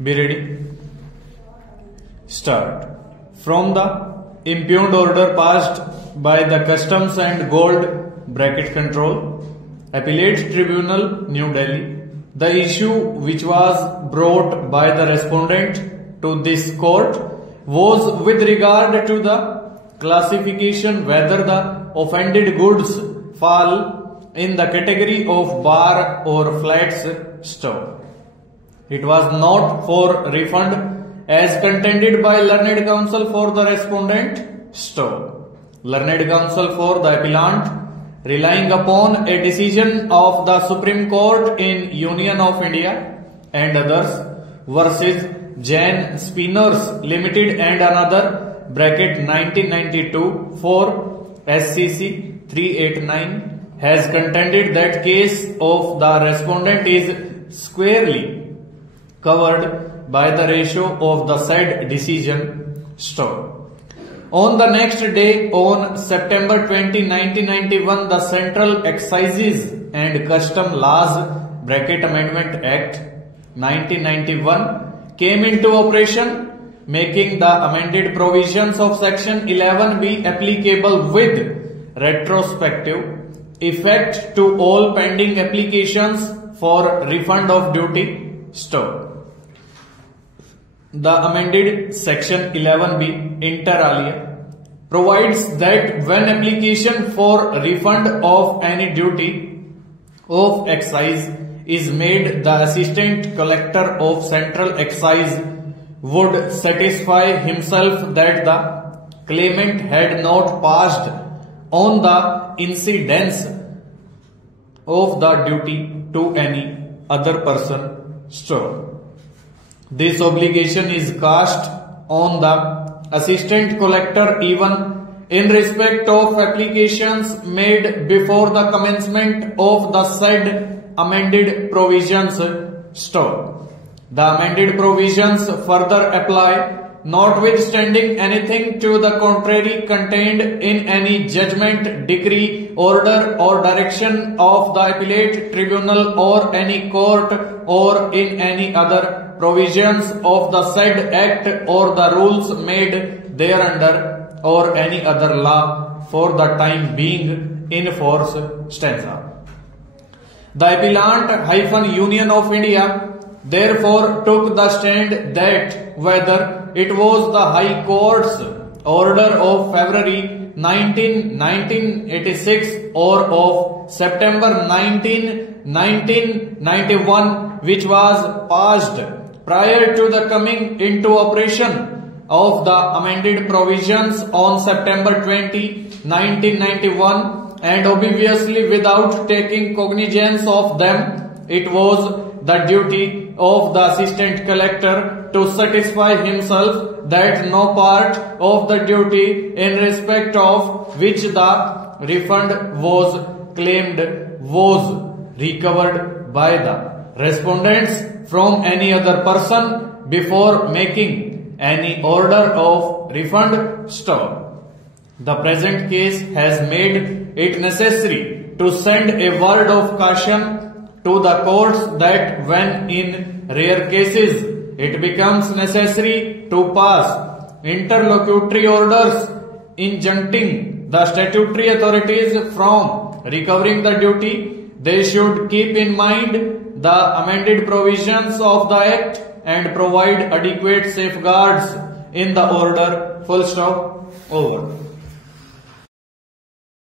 Be ready. Start. From the impugned order passed by the Customs and Gold Bracket Control, Appellate Tribunal, New Delhi, the issue which was brought by the respondent to this court was with regard to the classification whether the offended goods fall in the category of bar or flats stove. It was not for refund as contended by Learned Counsel for the respondent stove. Learned Counsel for the appellant, relying upon a decision of the Supreme Court in Union of India and others versus Jain Spinners Limited and another bracket 1992 for SCC 389, has contended that case of the respondent is squarely covered by the ratio of the said decision stove. On the next day, on September 20, 1991, the Central Excises and Custom Laws Bracket Amendment Act 1991 came into operation, making the amended provisions of Section 11B applicable with retrospective effect to all pending applications for refund of duty stove. The amended Section 11B inter alia provides that when application for refund of any duty of excise is made, the Assistant Collector of Central Excise would satisfy himself that the claimant had not passed on the incidence of the duty to any other person stove. This obligation is cast on the Assistant Collector even in respect of applications made before the commencement of the said amended provisions stove. The amended provisions further apply notwithstanding anything to the contrary contained in any judgment, decree, order or direction of the appellate tribunal or any court or in any other provisions of the said act or the rules made thereunder or any other law for the time being in force stanza. The appellant Union of India therefore took the stand that whether it was the High Court's order of February 19, 1986 or of September 19, 1991 which was passed prior to the coming into operation of the amended provisions on September 20, 1991 and obviously without taking cognizance of them, it was the duty of the Assistant Collector to satisfy himself that no part of the duty in respect of which the refund was claimed was recovered by the respondents from any other person before making any order of refund stove. The present case has made it necessary to send a word of caution to the courts that when in rare cases it becomes necessary to pass interlocutory orders injuncting the statutory authorities from recovering the duty, they should keep in mind the amended provisions of the Act and provide adequate safeguards in the order. Full stop. Over.